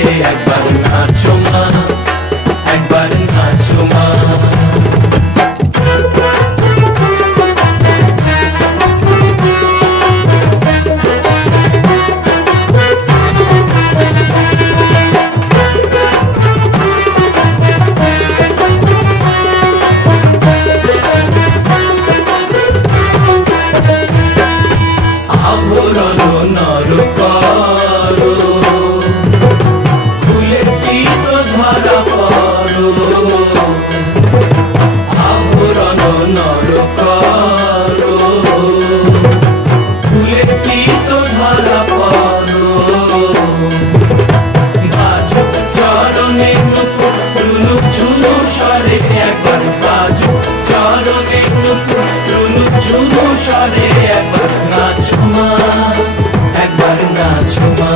ফিরে একবার আভরণ নরকার ফুলে পিত ধারা পার ভাজক চরণে নুপুর রুনু ছুনু সরে একবার ভাজক চরণে নুপুর রুনু ছুনু সরে একবার নাচুমা একবার নাচুমা